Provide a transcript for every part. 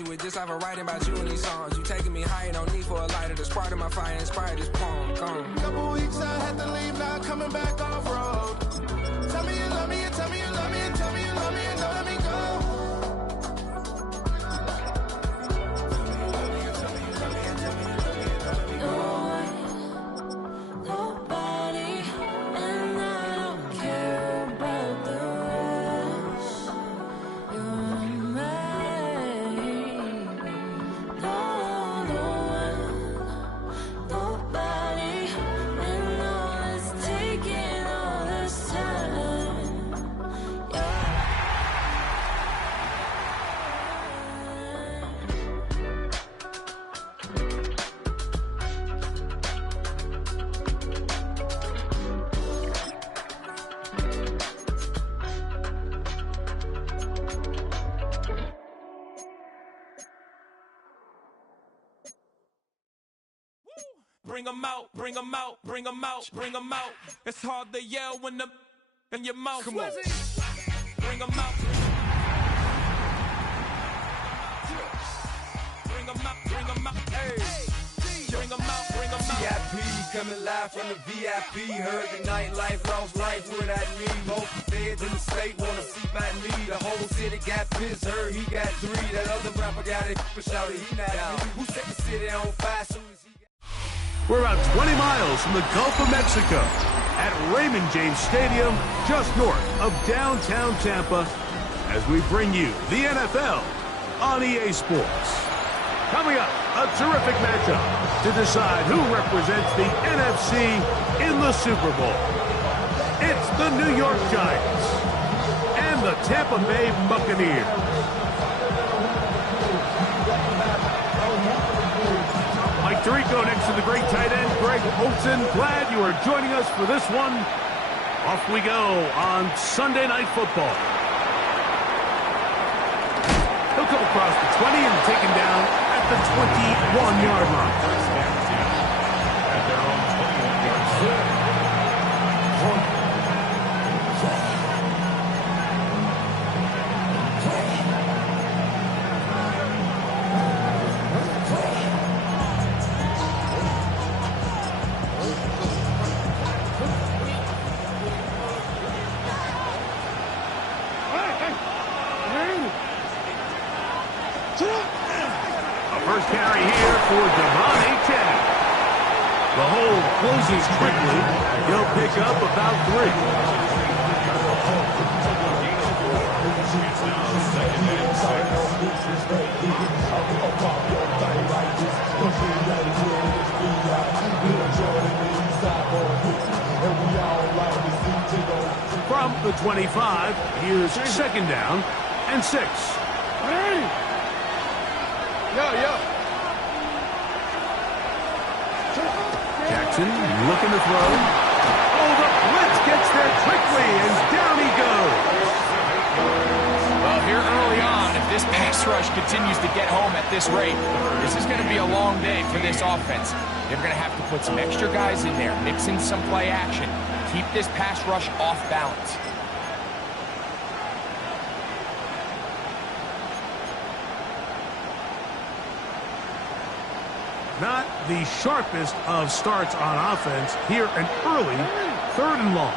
graduate, just have a writing about you in these songs. You taking me higher, no need for a lighter. The spark of my fire inspired this poem. Gone. Couple weeks I had to leave, now coming back off road. Tell me you love me, and tell me you love me, and tell me you love me, and don't let me go. Bring 'em out, bring 'em out, bring 'em out, bring 'em out. It's hard to yell when the in your mouth. Come on. Bring 'em out. Bring 'em out, bring 'em out. Hey. Bring 'em out, bring 'em out. VIP coming live from the VIP. Heard the nightlife, lost life without me. Most feds in the state wanna see by me. The whole city got pissed, heard he got 3. That other rapper got it, but shouted he not out. Who set the city on fire soon as he got... We're about 20 miles from the Gulf of Mexico at Raymond James Stadium, just north of downtown Tampa, as we bring you the NFL on EA Sports. Coming up, a terrific matchup to decide who represents the NFC in the Super Bowl. It's the New York Giants and the Tampa Bay Buccaneers. Mike Tirico next to the great tight end, Greg Olsen. Glad you are joining us for this one. Off we go on Sunday Night Football. He'll come across the 20 and taken down at the 21-yard line. At their own 21-yard line. First carry here for Devon Achane. The hole closes quickly. He'll pick up about 3. From the 25, here's second down and 6. Jackson looking to throw. Oh, the blitz gets there quickly, and down he goes. Well, here early on, if this pass rush continues to get home at this rate, this is going to be a long day for this offense. They're going to have to put some extra guys in there, mix in some play action, keep this pass rush off balance. Not the sharpest of starts on offense. Here an early 3rd and long.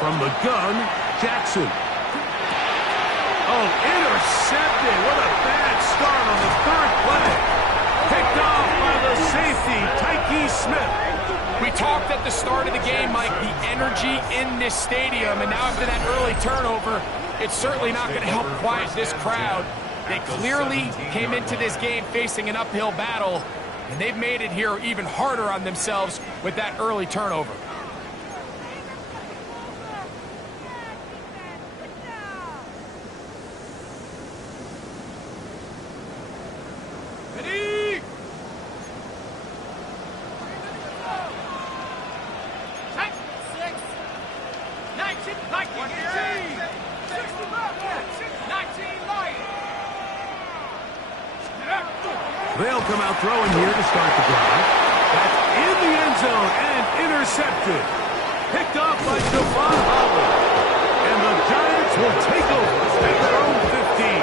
From the gun, Jackson. Oh, intercepted. What a bad start on the 3rd play. Picked off by the safety, Tyke Smith. We talked at the start of the game, Mike, the energy in this stadium, and now after that early turnover, it's certainly not going to help quiet this crowd. They clearly came into this game facing an uphill battle, and they've made it here even harder on themselves with that early turnover. They'll come out throwing here to start the drive. That's in the end zone and intercepted. picked off by Javon Holland. And the Giants will take over at their own 15.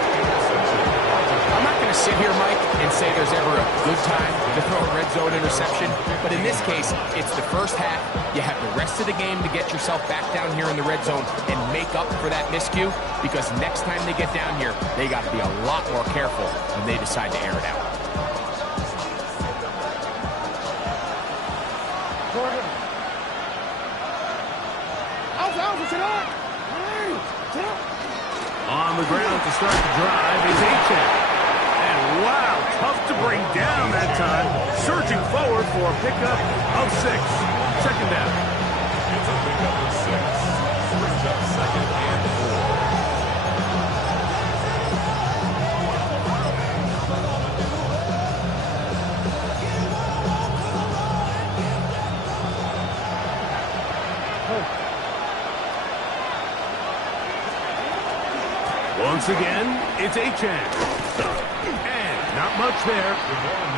I'm not going to sit here, Mike, and say there's ever a good time to throw a red zone interception, but in this case, it's the first half. You have the rest of the game to get yourself back down here in the red zone and make up for that miscue, because next time they get down here, they got to be a lot more careful when they decide to air it out. On the ground to start the drive is Achane. And wow, tough to bring down that time. Surging forward for a pickup of 6. Second down. It's a pickup of 6. Brings up second and 4. Once again, it's Achane. And not much there.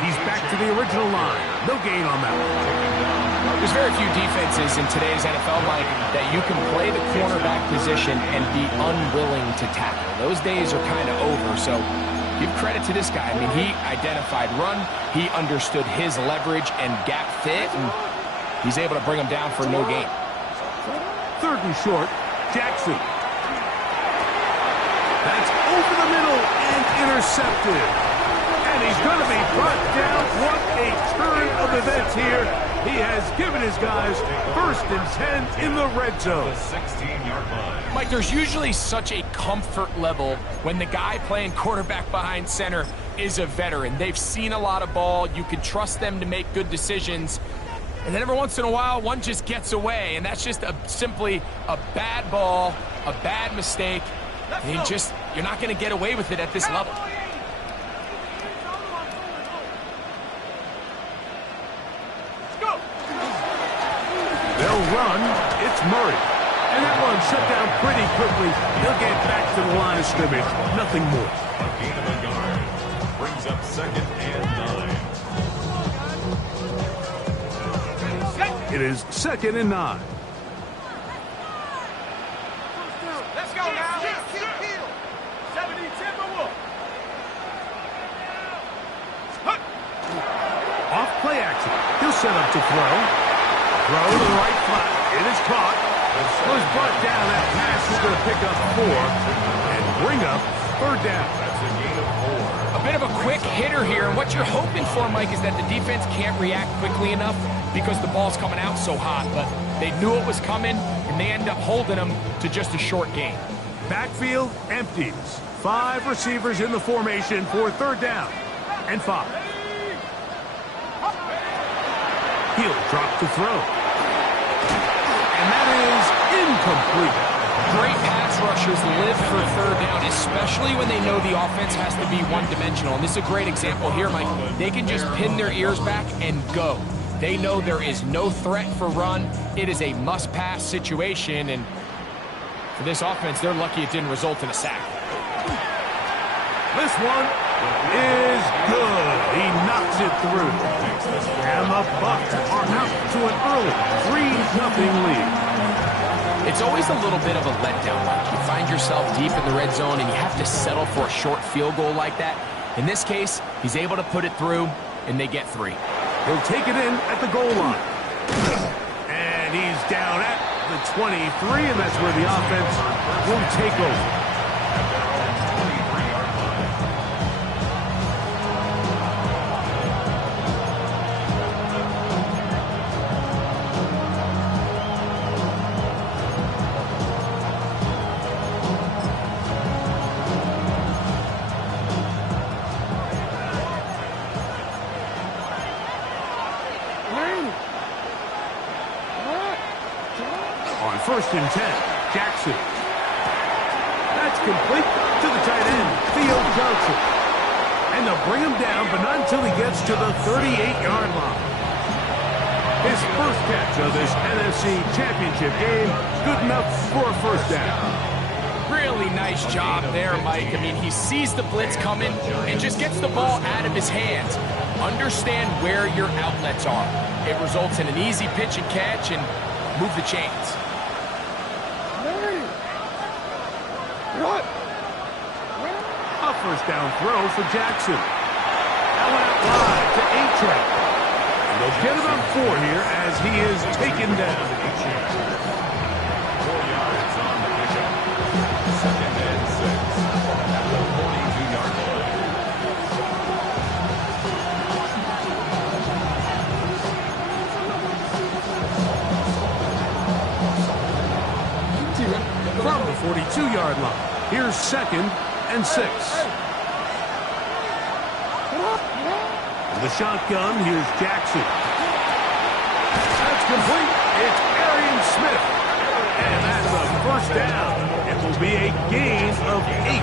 He's back to the original line. No gain on that one. There's very few defenses in today's NFL, Mike, that you can play the cornerback position and be unwilling to tackle. Those days are kind of over, so give credit to this guy. I mean, he identified run, he understood his leverage and gap fit, and he's able to bring him down for no gain. Third and short, Jackson. That's over the middle and intercepted. And he's going to be brought down. What a turn of events here. He has given his guys 1st and 10 in the red zone. The 16-yard line. Mike, there's usually such a comfort level when the guy playing quarterback behind center is a veteran. They've seen a lot of ball. You can trust them to make good decisions. And then every once in a while, one just gets away. And that's just simply a bad ball, a bad mistake. And you're not going to get away with it at this level. They'll run. It's Murray. And that one shut down pretty quickly. He'll get back to the line of scrimmage. Nothing more. A gain of a yard. Brings up second and 9. It is 2nd and 9. Let's go now. Off play action. He'll set up to throw. Throw to the right flat. It is caught. Was brought down. That pass is going to pick up 4 and bring up 3rd down. That's a gain of 4. A bit of a quick hitter here, and what you're hoping for, Mike, is that the defense can't react quickly enough because the ball's coming out so hot, but they knew it was coming, and they end up holding them to just a short gain. Backfield empties. 5 receivers in the formation for 3rd down and 5. He'll drop to throw. And that is incomplete. Great pass rushers live for 3rd down, especially when they know the offense has to be one-dimensional. And this is a great example here, Mike. They can just pin their ears back and go. They know there is no threat for run. It is a must-pass situation, and for this offense, they're lucky it didn't result in a sack. This one is good. He knocks it through. And the Bucs are out to an early 3-0 lead. It's always a little bit of a letdown, Mike. You find yourself deep in the red zone, and you have to settle for a short field goal like that. In this case, he's able to put it through, and they get 3. He'll take it in at the goal line. And he's down at the 23, and that's where the offense will take over. On 1st and 10, Jackson. That's complete to the tight end, Theo Johnson. And they'll bring him down, but not until he gets to the 38-yard line. His first catch of this NFC Championship game, good enough for a 1st down. Really nice job there, Mike. I mean, he sees the blitz coming and just gets the ball out of his hands. Understand where your outlets are. It results in an easy pitch and catch, and move the chains. A first down throw for Jackson. That went out wide to A-Track. And they'll get it on 4 here as he is taken down. 4 yards on the pickup. 2nd and 6 at the 42-yard line. From the 42-yard line, here's 2nd and 6. The shotgun, here's Jackson. That's complete. It's Arian Smith. And that's a first down. It will be a gain of 8.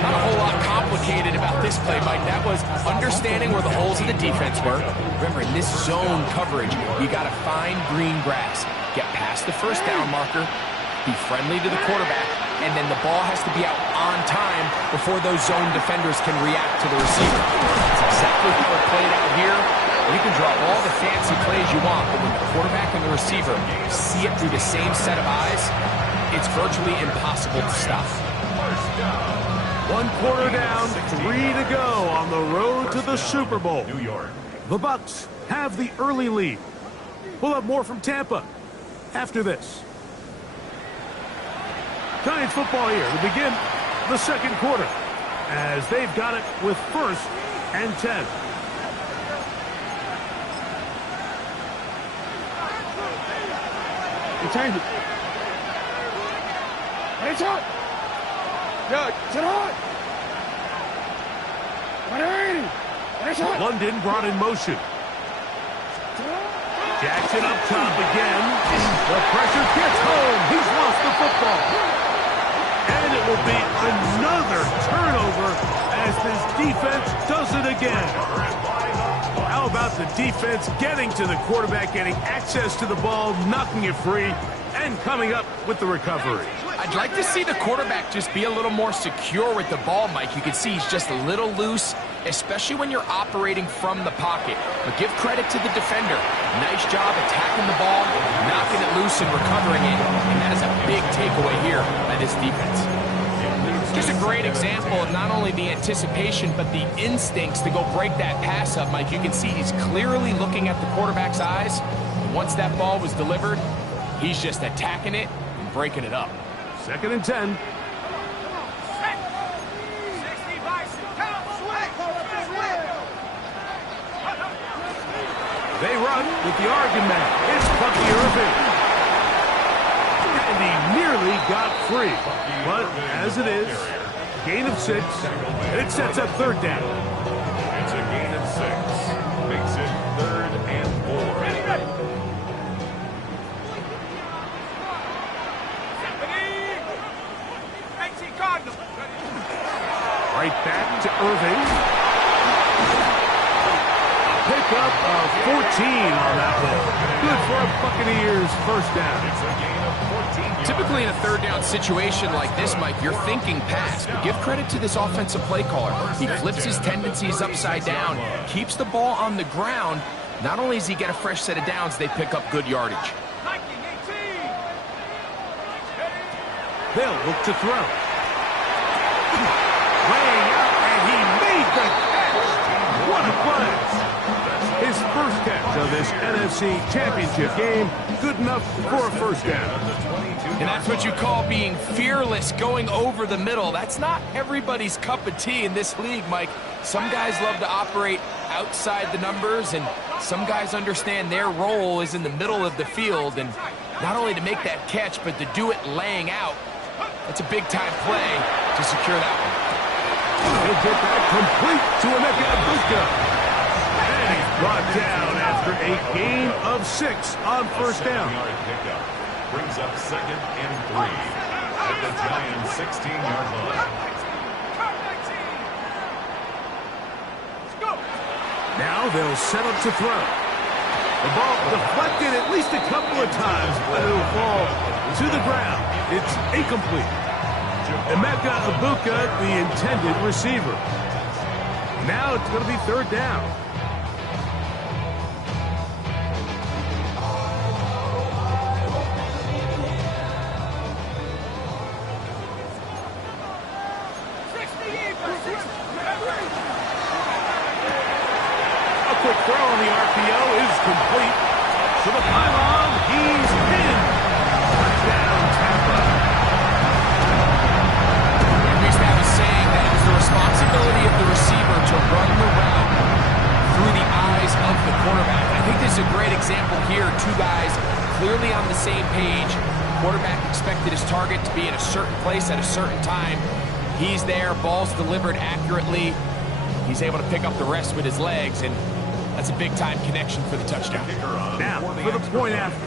Not a whole lot complicated about this play, Mike. That was understanding where the holes in the defense were. Remember, in this zone coverage, you got to find green grass. Get past the first down marker, be friendly to the quarterback, and then the ball has to be out on time before those zone defenders can react to the receiver. That's exactly how it played out here. You can draw all the fancy plays you want, but when the quarterback and the receiver see it through the same set of eyes, it's virtually impossible to stop. 1 quarter down, 3 to go on the road to the Super Bowl. New York. The Bucs have the early lead. We'll have more from Tampa after this. Giants football here to begin the 2nd quarter as they've got it with 1st and 10. Change it. It's hot. Yeah, it's hot. 180. It's hot. London brought in motion. Jackson up top again. The pressure gets home. He's lost the football. And it will be another turnover as this defense does it again. How about the defense getting to the quarterback, getting access to the ball, knocking it free, and coming up with the recovery? I'd like to see the quarterback just be a little more secure with the ball, Mike. You can see he's just a little loose, especially when you're operating from the pocket. But give credit to the defender. Nice job attacking the ball, knocking it loose and recovering it. And that is a big takeaway here by this defense. Just a great example of not only the anticipation, but the instincts to go break that pass up, Mike. You can see he's clearly looking at the quarterback's eyes. Once that ball was delivered, he's just attacking it and breaking it up. 2nd and 10. They run with the Oregon man. It's Bucky Irving. And he nearly got free. But as it is, gain of 6. And it sets up 3rd down. It's a gain of 6. Makes it 3rd and 4. Ready. Right back to Irving. A pickup of 14 on that one. Good for a Buccaneers first down. It's a gain of 14. Typically in a 3rd down situation like this, Mike, you're thinking pass. But give credit to this offensive play caller. He flips his tendencies upside down, keeps the ball on the ground. Not only does he get a fresh set of downs, they pick up good yardage. They'll look to throw. Laying out, and he made the catch. What a play. His first catch of this NFC Championship game. Good enough for a first down. And that's what you call being fearless, going over the middle. That's not everybody's cup of tea in this league, Mike. Some guys love to operate outside the numbers, and some guys understand their role is in the middle of the field. And not only to make that catch, but to do it laying out. That's a big-time play to secure that one. He'll get that complete to Emeka Egbuka. And he's brought down after a gain of 6 on first down. Pickup brings up 2nd and 3 at the Giants' 16-yard line. Now they'll set up to throw. The ball deflected at least a couple of times, but it'll fall to the ground. It's incomplete. Emeka Egbuka, the intended receiver. Now it's going to be 3rd down. to the pylon. He's pinned. Touchdown, Tampa. We used to have a saying that it is the responsibility of the receiver to run the route through the eyes of the quarterback. I think this is a great example here. Two guys clearly on the same page. Quarterback expected his target to be in a certain place at a certain time. He's there, ball's delivered accurately. He's able to pick up the rest with his legs, and that's a big-time connection for the touchdown. Now, for the point after.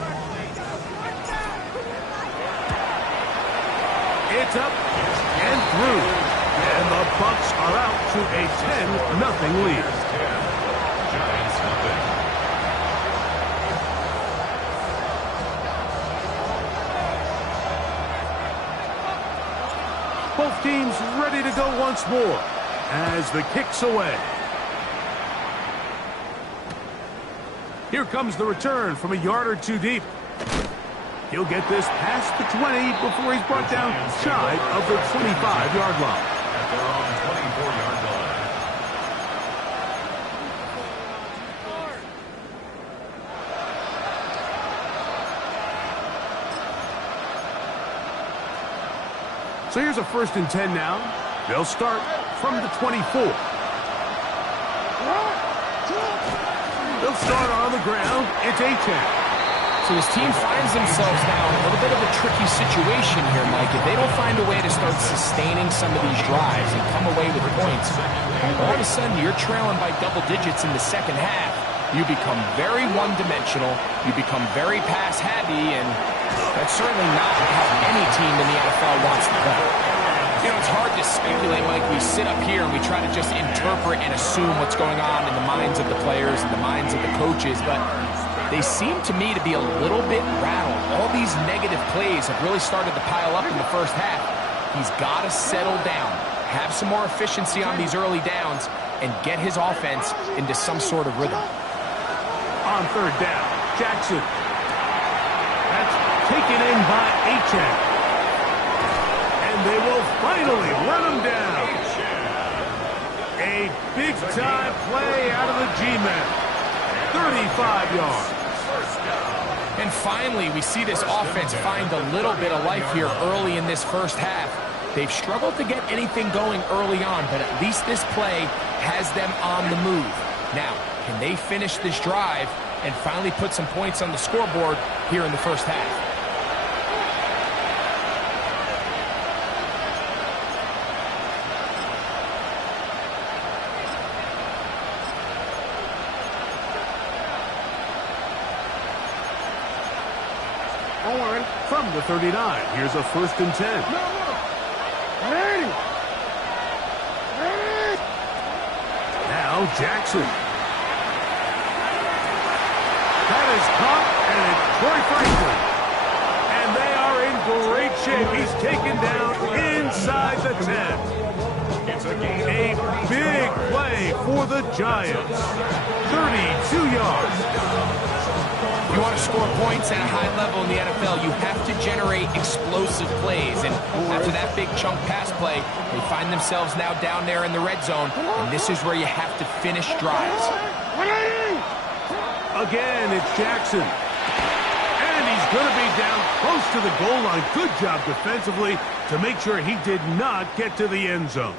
It's up and through. And the Bucs are out to a 10-0 lead. Giants nothing. Both teams ready to go once more as the kick's away. Here comes the return from a yard or two deep. He'll get this past the 20 before he's brought down shy of the 25-yard line. At their own 24-yard line. So here's a 1st and 10 now. They'll start from the 24. They'll start on the ground. It's A-10. So his team finds themselves now in a little bit of a tricky situation here, Mike. If they don't find a way to start sustaining some of these drives and come away with points, all of a sudden you're trailing by double digits in the second half. You become very one-dimensional. You become very pass-heavy, and that's certainly not how any team in the NFL wants to play. You know, it's hard to speculate, Mike. We sit up here and we try to just interpret and assume what's going on in the minds of the players and the minds of the coaches, but they seem to me to be a little bit rattled. All these negative plays have really started to pile up in the first half. He's got to settle down, have some more efficiency on these early downs, and get his offense into some sort of rhythm. On 3rd down, Jackson. That's taken in by A-10. And they will finally run him down. A big-time play out of the G-men. 35 yards. And finally, we see this offense find a little bit of life here early in this first half. They've struggled to get anything going early on, but at least this play has them on the move. Now, can they finish this drive and finally put some points on the scoreboard here in the first half? From the 39, here's a 1st and 10. Ready. Now Jackson. That is caught, and it's Troy Franklin. And they are in great shape. He's taken down inside the 10. It's a gain. A big play for the Giants. 32 yards. You want to score points at a high level in the NFL, you have to generate explosive plays. And after that big chunk pass play, they find themselves now down there in the red zone. And this is where you have to finish drives. Again, it's Jackson. And he's going to be down close to the goal line. Good job defensively to make sure he did not get to the end zone.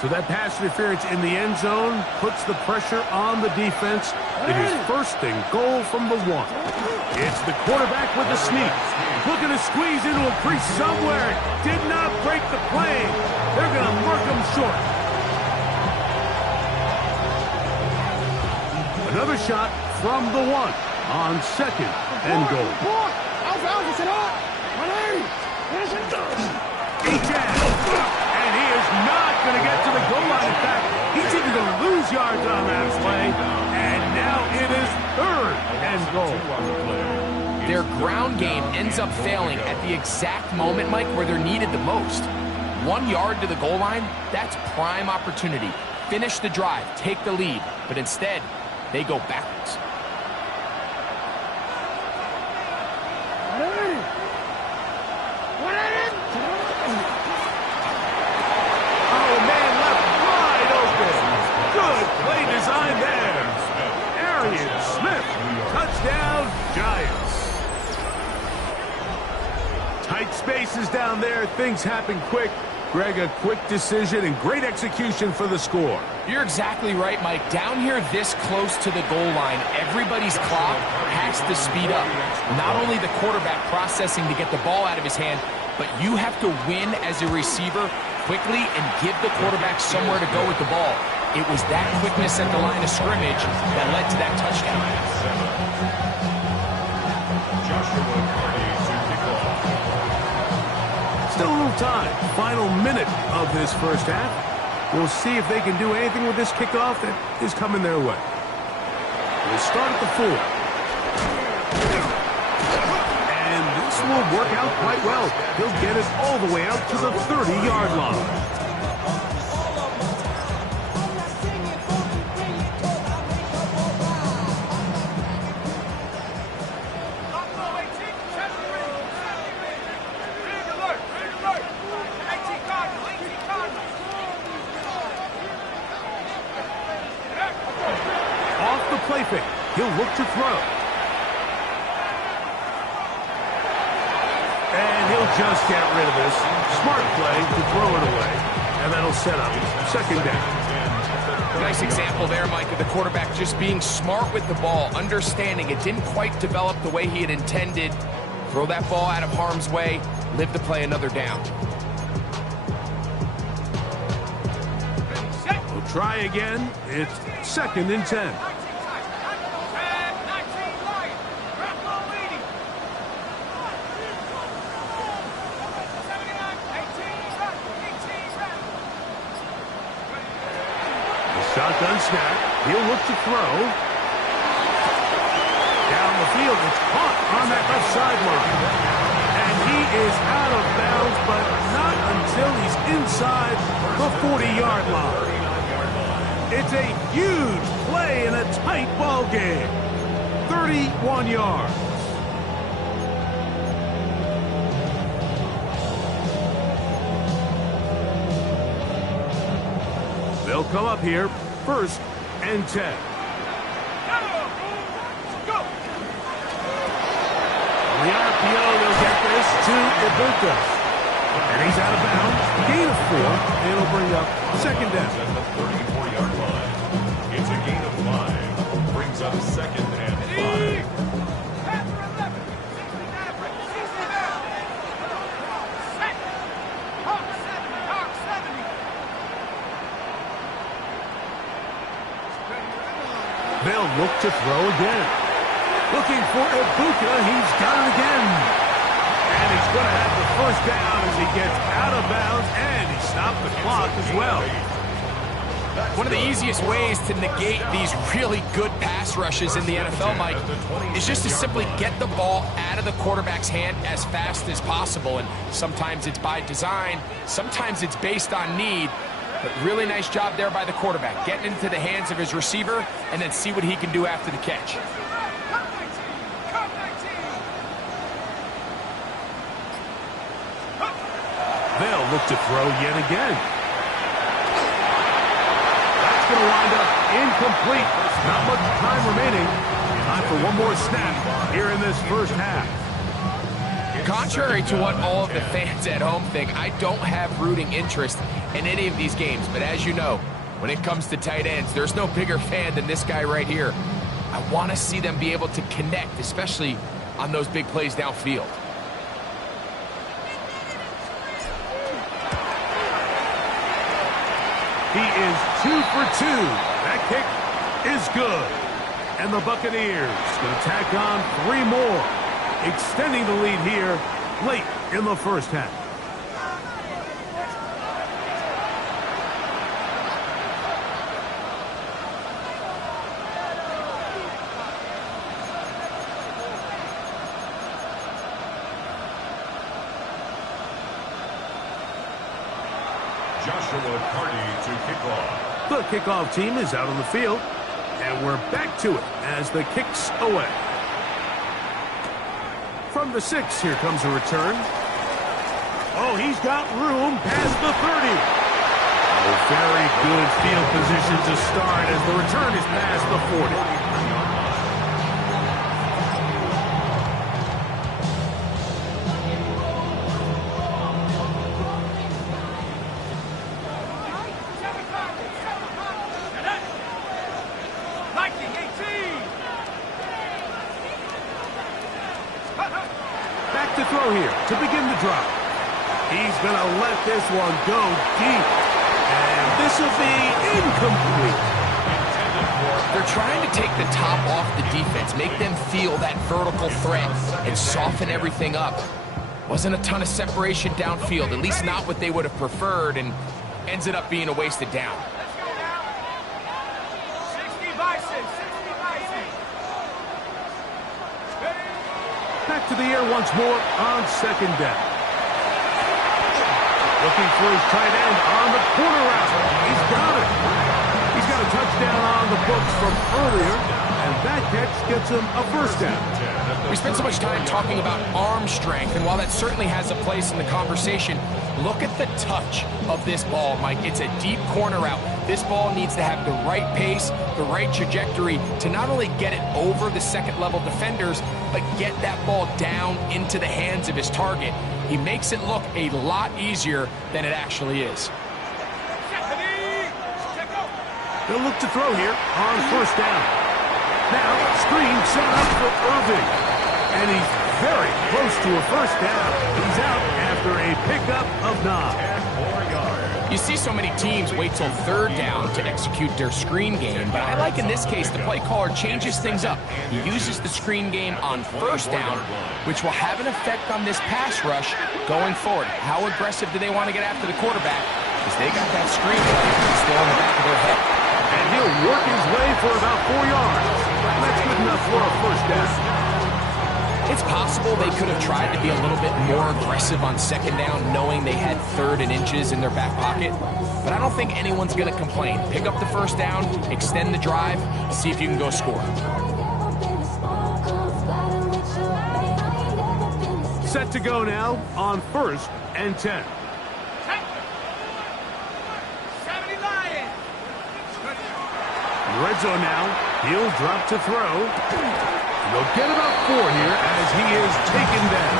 So that pass interference in the end zone puts the pressure on the defense. It is 1st and goal from the 1. It's the quarterback with the sneak. Looking to squeeze into a crease somewhere. Did not break the plane. They're going to mark him short. Another shot from the 1 on 2nd and goal. And he is not going to get to the goal line. In fact, he's even going to lose yards on that play. And now it is 3rd and goal. Their ground game ends up failing at the exact moment, Mike, where they're needed the most. 1 yard to the goal line, that's prime opportunity. Finish the drive, take the lead. But instead, they go backwards. things happen quick. Greg, a quick decision and great execution for the score. You're exactly right, Mike. Down here this close to the goal line, everybody's clock has to speed up. Not only the quarterback processing to get the ball out of his hand, but you have to win as a receiver quickly and give the quarterback somewhere to go with the ball. It was that quickness at the line of scrimmage that led to that touchdown. Still a little time. Final minute of this first half. We'll see if they can do anything with this kickoff that is coming their way. We'll start at the 4. And this will work out quite well. He'll get it all the way out to the 30-yard line. He'll look to throw. And he'll just get rid of this. Smart play to throw it away. And that'll set up second down. Nice example there, Mike, of the quarterback just being smart with the ball, understanding it didn't quite develop the way he had intended. Throw that ball out of harm's way, live to play another down. We'll try again. It's 2nd and 10. Shotgun snap. He'll look to throw. Down the field. It's caught on that left sideline. And he is out of bounds, but not until he's inside the 40-yard line. It's a huge play in a tight ball game. 31 yards. They'll come up here, 1st and 10. On the RPO, they'll get this to Ibuka. And he's out of bounds. Gain of 4. It'll bring up 2nd down. At the 34-yard line. It's a gain of 5. Brings up 2nd and 5. They'll look to throw again. Looking for Ibuka. He's got it again. And he's going to have the 1st down as he gets out of bounds, and he stopped the clock as well. One of the easiest ways to negate these really good pass rushes in the NFL, Mike, is just to simply get the ball out of the quarterback's hand as fast as possible. And sometimes it's by design, sometimes it's based on need. But really nice job there by the quarterback, getting into the hands of his receiver and then see what he can do after the catch. They'll look to throw yet again. That's going to wind up incomplete. Not much time remaining. Time for one more snap here in this first half. Contrary to what all of the fans at home think, I don't have rooting interest in any of these games. But as you know, when it comes to tight ends, there's no bigger fan than this guy right here. I want to see them be able to connect, especially on those big plays downfield. He is 2 for 2. That kick is good. And the Buccaneers going to tack on 3 more, extending the lead here late in the first half. The kickoff team is out on the field, and we're back to it as the kick's away. From the 6, here comes a return. Oh, he's got room past the 30. Oh, very good field position to start as the return is past the 40. drop. He's going to let this one go deep. And this will be incomplete. They're trying to take the top off the defense, make them feel that vertical threat, and soften everything up. Wasn't a ton of separation downfield, at least not what they would have preferred, and ends it up being a wasted down. Back to the air once more on second down. Looking for his tight end on the corner route. He's got it. He's got a touchdown on the books from earlier, and that catch gets him a first down. We spent so much time talking about arm strength, and while that certainly has a place in the conversation, look at the touch of this ball, Mike. It's a deep corner route. This ball needs to have the right pace, the right trajectory to not only get it over the second-level defenders, but get that ball down into the hands of his target. He makes it look a lot easier than it actually is. They'll look to throw here on first down. Now, screen set up for Irving. And he's very close to a first down. He's out after a pickup of 9. You see so many teams wait till third down to execute their screen game, but I like in this case the play caller changes things up. He uses the screen game on first down, which will have an effect on this pass rush going forward. How aggressive do they want to get after the quarterback? Because they got that screen play still in the back of their head. And he'll work his way for about 4 yards. That's good enough for a first down. It's possible they could have tried to be a little bit more aggressive on second down, knowing they had 3rd and inches in their back pocket. But I don't think anyone's going to complain. Pick up the first down, extend the drive, see if you can go score. Set to go now on 1st and 10. Red zone now. He'll drop to throw. They'll get about 4 here as he is taken down.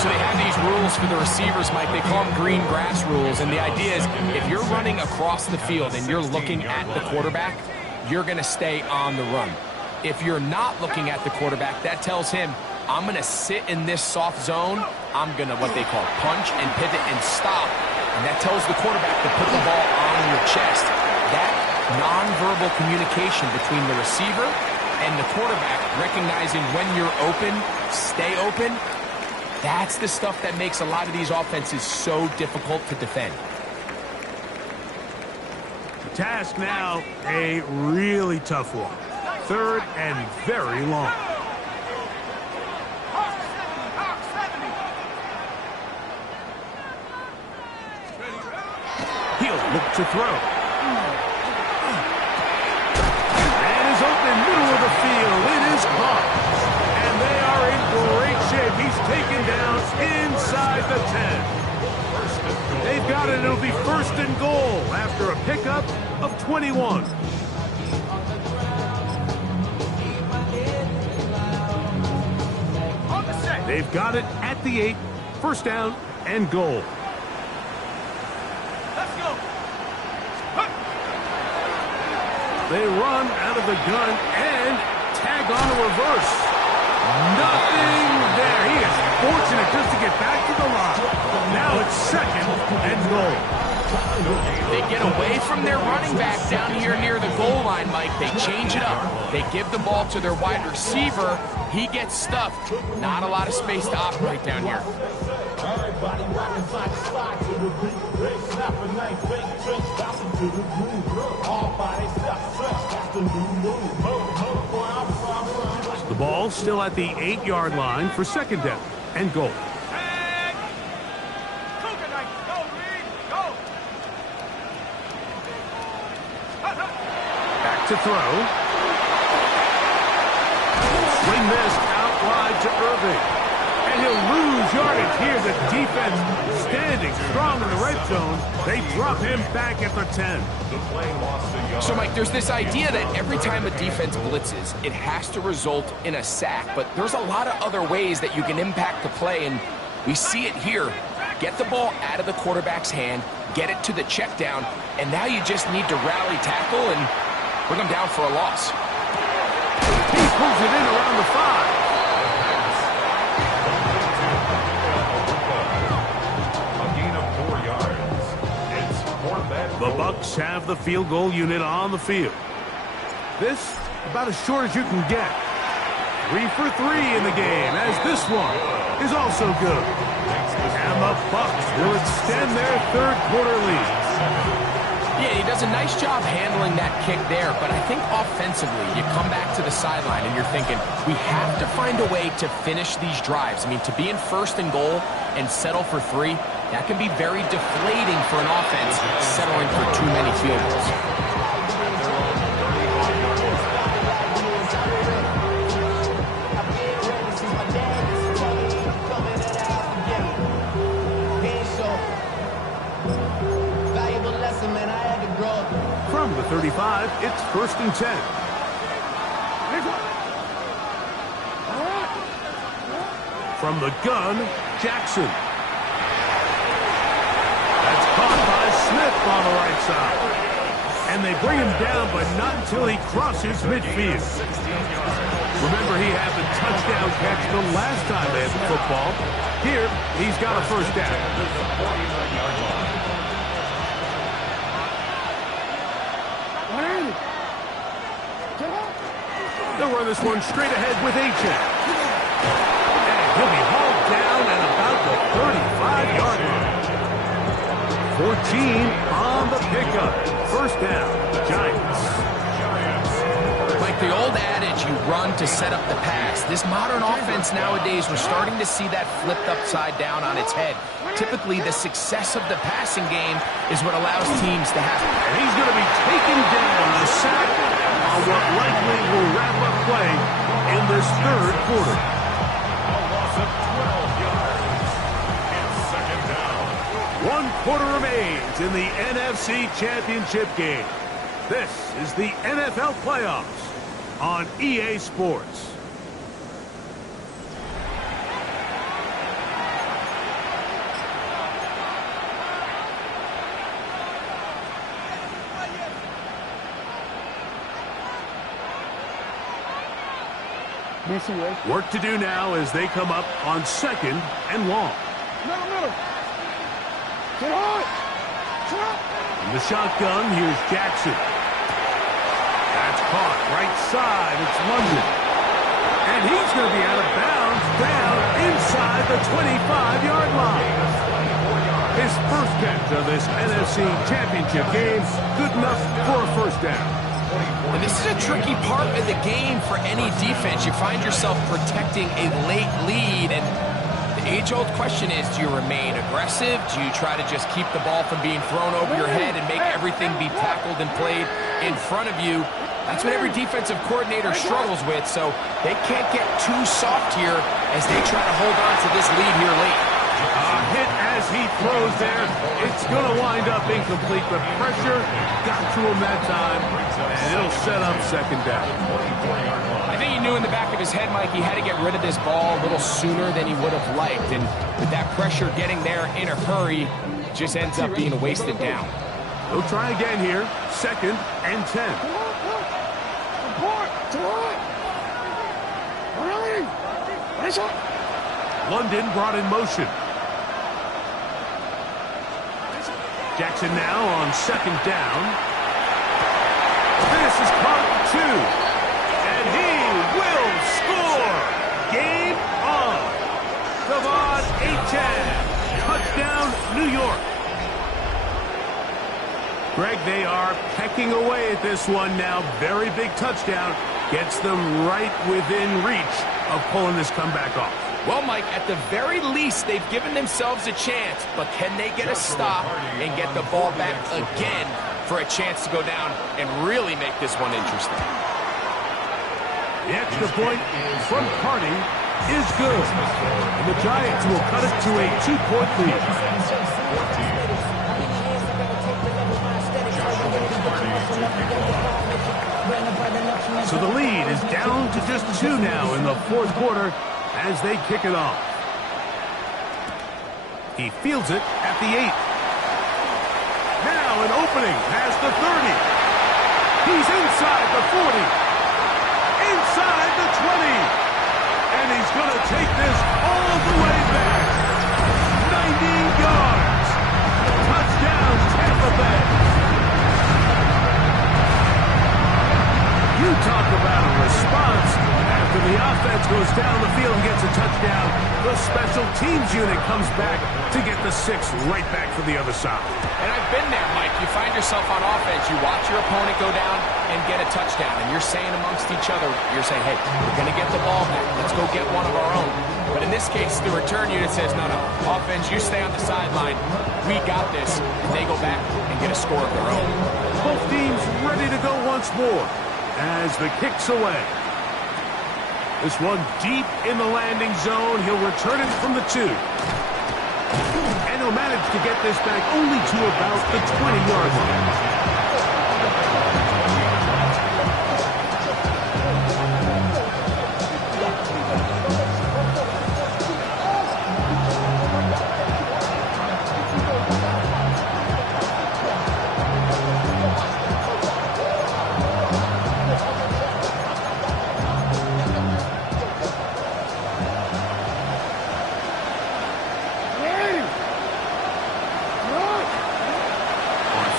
So they have these rules for the receivers, Mike. They call them green grass rules. And the idea is if you're running across the field and you're looking at the quarterback, you're going to stay on the run. If you're not looking at the quarterback, that tells him, I'm going to sit in this soft zone. I'm going to what they call punch and pivot and stop. And that tells the quarterback to put the ball on your chest. That nonverbal communication between the receiver and the quarterback, recognizing when you're open, stay open, that's the stuff that makes a lot of these offenses so difficult to defend. The task now, a really tough one. 3rd and very long. He'll look to throw. Open middle of the field. It is caught. And they are in great shape. He's taken down inside the 10. They've got it. It'll be 1st and goal after a pickup of 21. They've got it at the 8. 1st down and goal. They run out of the gun and tag on a reverse. Nothing there. He is fortunate just to get back to the line. Now it's 2nd and goal. They get away from their running back down here near the goal line, Mike. They change it up. They give the ball to their wide receiver. He gets stuffed. Not a lot of space to operate down here. The ball still at the 8-yard line for 2nd down and goal. Back to throw. Swing this out wide to Irving. And he'll lose yardage here. The defense standing strong in the red zone. They drop him back at the 10. So, Mike, there's this idea that every time a defense blitzes, it has to result in a sack. But there's a lot of other ways that you can impact the play, and we see it here. Get the ball out of the quarterback's hand, get it to the check down, and now you just need to rally tackle and bring them down for a loss. He pulls it in around the 5. The Bucs have the field goal unit on the field. This, about as short as you can get. 3 for 3 in the game, as this one is also good. And the Bucs will extend their third quarter lead. Yeah, he does a nice job handling that kick there, but I think offensively, you come back to the sideline and you're thinking, we have to find a way to finish these drives. I mean, to be in first and goal and settle for 3, that can be very deflating for an offense settling for too many field goals. From the 35, it's 1st and 10. From the gun, Jackson. That's caught by Smith on the right side. And they bring him down, but not until he crosses midfield. Remember, he had the touchdown catch the last time they had the football. Here, he's got a first down. They'll run this one straight ahead with H.A. And he'll be hauled down at about the 35-yard line. 14 on the pickup. First down, Giants. Like the old adage, you run to set up the pass. This modern offense nowadays, we're starting to see that flipped upside down on its head. Typically, the success of the passing game is what allows teams to have. And he's going to be taken down, a sack on what likely will wrap up play in this third quarter. A loss of 12 yards. It's second down. 1 quarter remains in the NFC Championship game. This is the NFL Playoffs on EA Sports. Work to do now as they come up on 2nd and long. In the shotgun, here's Jackson. That's caught right side. It's London. And he's going to be out of bounds down inside the 25-yard line. His first catch of this NFC Championship game, good enough for a first down. And this is a tricky part of the game for any defense. You find yourself protecting a late lead, and the age-old question is, do you remain aggressive? Do you try to just keep the ball from being thrown over your head and make everything be tackled and played in front of you? That's what every defensive coordinator struggles with, so they can't get too soft here as they try to hold on to this lead here late. Hit as he throws there. It's going to wind up incomplete, but pressure got to him that time, and it'll set up second down. I think he knew in the back of his head, Mike, he had to get rid of this ball a little sooner than he would have liked, and with that pressure getting there in a hurry, just ends up being a wasted down. They'll try again here, 2nd and 10. London brought in motion. Jackson now on 2nd down. This is caught 2. And he will score. Game on. Devon Achane. Touchdown, New York. Greg, they are pecking away at this one now. Very big touchdown. Gets them right within reach of pulling this comeback off. Well, Mike, at the very least, they've given themselves a chance, but can they get a stop and get the ball back again for a chance to go down and really make this one interesting? The extra point from Carney is good, and the Giants will cut it to a 2-point lead. So the lead is down to just 2 now in the fourth quarter as they kick it off. He fields it at the 8. Now an opening past the 30. He's inside the 40. Inside the 20. And he's going to take this all the way back. 90 yards. Touchdown, Tampa Bay. goes down the field and gets a touchdown. The special teams unit comes back to get the 6 right back for the other side. And I've been there, Mike. You find yourself on offense. You watch your opponent go down and get a touchdown. And you're saying amongst each other, you're saying, hey, we're going to get the ball back. Let's go get one of our own. But in this case, the return unit says, no, offense, you stay on the sideline. We got this. And they go back and get a score of their own. Both teams ready to go once more as the kick's away. This one deep in the landing zone. He'll return it from the 2. And he'll manage to get this back only to about the 20-yard line.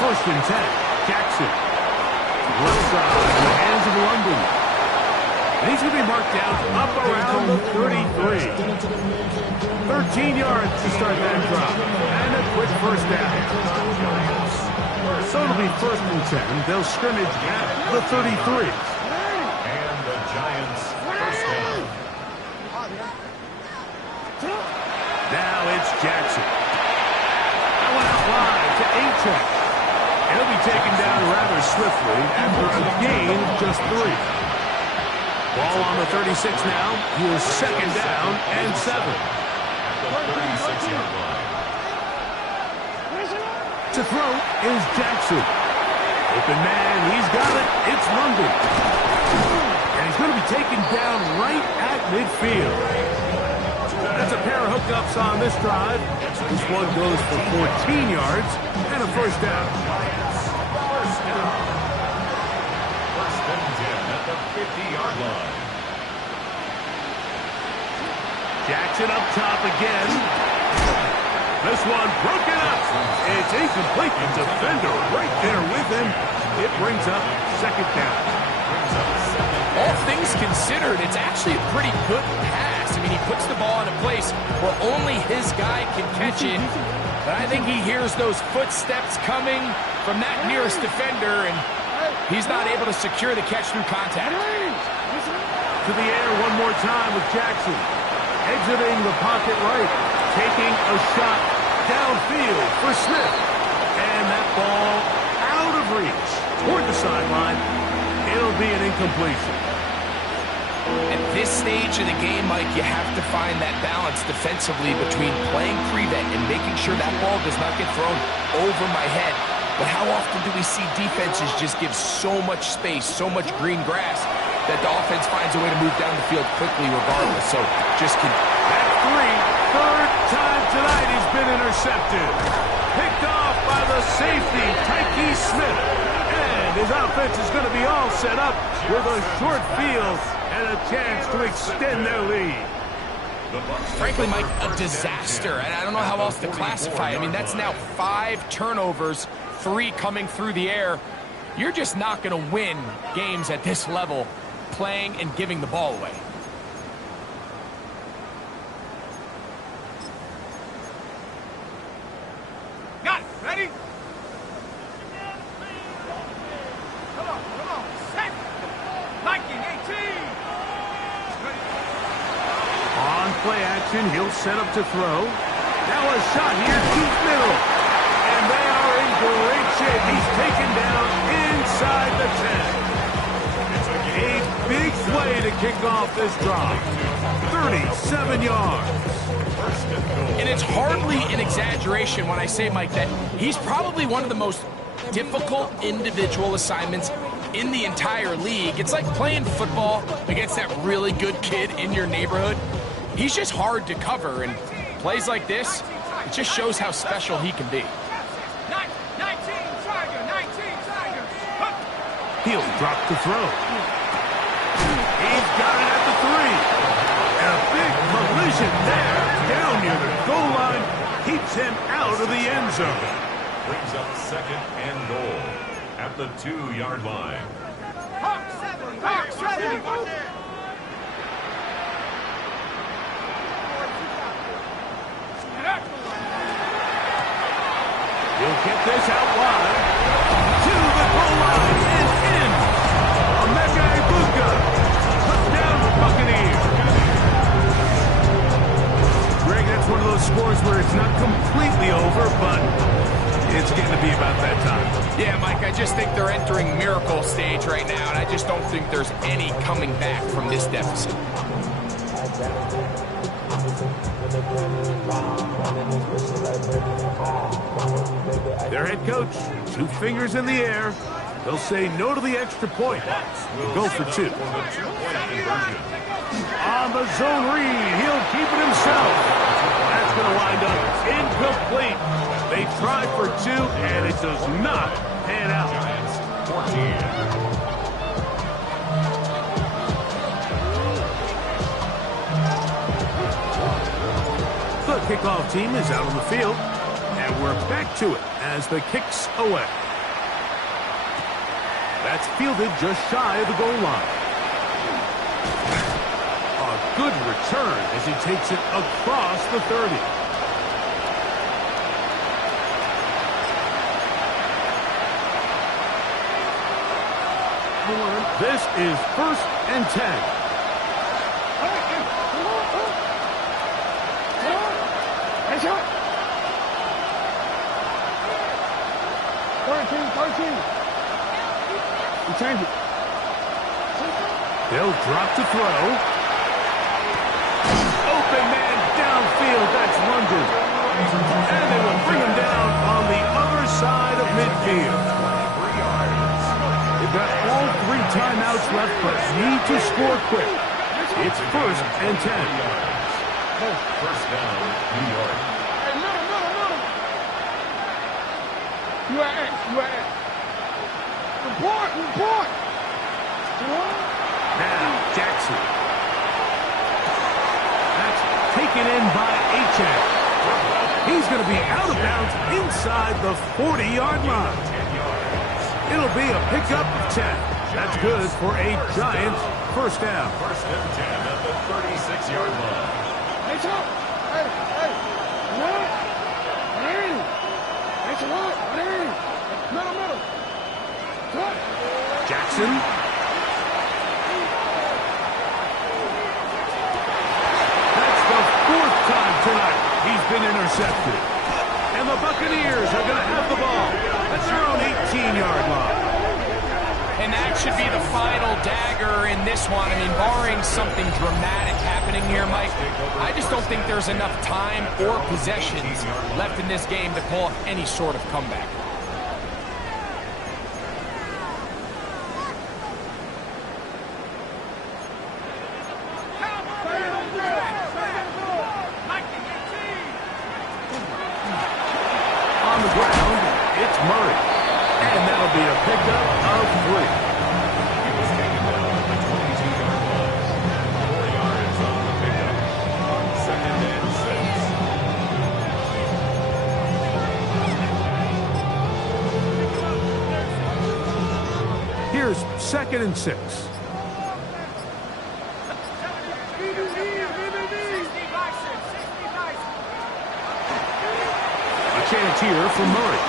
First and 10, Jackson. Left side in the hands of London. And he's going to be marked down up around the 33. 13 yards to start that drive. And a quick first down. So it'll be first and 10. They'll scrimmage at the 33. And the Giants first down. Now it's Jackson. That went out wide to A-Tech. He'll be taken down rather swiftly after a gain of just 3. Ball on the 36 now. Here's second down and 7. At the 36-yard line. To throw is Jackson. Open man, he's got it. It's London. And he's going to be taken down right at midfield. That's a pair of hookups on this drive. This one goes for 14 yards and a first down. First and 10 at the 50-yard line. Jackson up top again. This one broken up. It's incomplete. The defender right there with him. It brings up second down. All things considered, it's actually a pretty good pass. I mean, he puts the ball in a place where only his guy can catch it. But I think he hears those footsteps coming from that nearest defender, and he's not able to secure the catch through contact. To the air one more time with Jackson. Exiting the pocket right. Taking a shot downfield for Smith. And that ball out of reach toward the sideline. It'll be an incompletion. At this stage of the game, Mike, you have to find that balance defensively between playing prevent and making sure that ball does not get thrown over my head. But how often do we see defenses just give so much space, so much green grass, that the offense finds a way to move down the field quickly regardless? So just At 3, third time tonight he's been intercepted. Picked off by the safety, Tyke Smith. And his offense is going to be all set up with a short field and a chance to extend their lead. Frankly, Mike, a disaster. And I don't know how else to classify it. I mean, that's now 5 turnovers, 3 coming through the air. You're just not going to win games at this level playing and giving the ball away. Got it. Ready? Come on. Set. Liking 18. On play action, he'll set up to throw. Now a shot here deep middle. And they are in great shape. He's taken down inside the 10. A big play to kick off this drive. 37 yards. And it's hardly an exaggeration when I say, Mike, that he's probably one of the most difficult individual assignments in the entire league. It's like playing football against that really good kid in your neighborhood. He's just hard to cover, and plays like this, it just shows how special he can be. 19 Tiger. He'll drop the throw. He's got it at the 3. And a big collision there. Down near the goal line. Keeps him out of the end zone. Brings up second and goal at the 2-yard line. Hawk 7. He'll get this out wide. To the goal line and in. Emeka Egbuka. Touchdown, Buccaneers. Greg, that's one of those scores where it's not completely over, but it's getting to be about that time. Yeah, Mike, I just think they're entering miracle stage right now, and I just don't think there's any coming back from this deficit. Their head coach, 2 fingers in the air. They'll say no to the extra point. Go for 2. On the zone read, he'll keep it himself. That's going to wind up incomplete. They tried for 2, and it does not pan out. Giants 14. The kickoff team is out on the field, and we're back to it as the kick's away. That's fielded just shy of the goal line. A good return as he takes it across the 30. This is 1st and 10. You change it. They'll drop to throw. Open man downfield. That's London. And they will bring him down on the other side of midfield. They've got all 3 timeouts left, but need to score quick. It's 1st and 10. First down, New York. Hey, middle. You at X. Report. Now, Jackson. That's taken in by Achan. He's going to be out of bounds inside the 40-yard line. It'll be a pickup of 10. That's good for a Giants first down. First and 10 at the 36-yard line. Hey, Chuck. Hey. What? Hey. That's what? Hey. Middle. What? Jackson. That's the 4th time tonight he's been intercepted. And the Buccaneers are going to have the ball at their own 18-yard line. And that should be the final dagger in this one. I mean, barring something dramatic happening here, Mike, I just don't think there's enough time or possessions left in this game to pull off any sort of comeback. On the ground, it's Murray. And that'll be a pickup of 3. He was taken down at the 22-yard line. 4 yards on the pickup. 2nd and 6. Here's 2nd and 6. A chance here for Murray.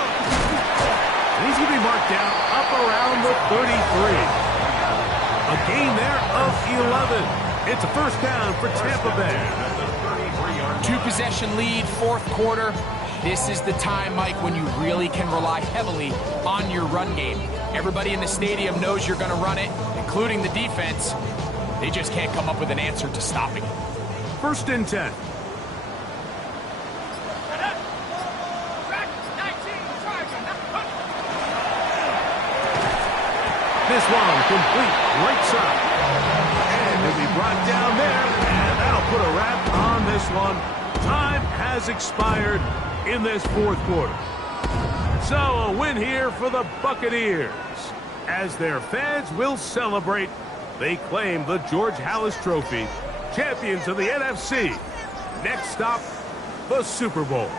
And he's going to be marked down up around the 33. A gain there of 11. It's a first down for Tampa Bay. 2-possession lead, 4th quarter. This is the time, Mike, when you really can rely heavily on your run game. Everybody in the stadium knows you're going to run it, including the defense. They just can't come up with an answer to stopping it. 1st and 10. This one complete right side. And he'll be brought down there, and that'll put a wrap on this one. Time has expired in this 4th quarter. So a win here for the Buccaneers. As their fans will celebrate, they claim the George Halas Trophy, champions of the NFC. Next stop, the Super Bowl.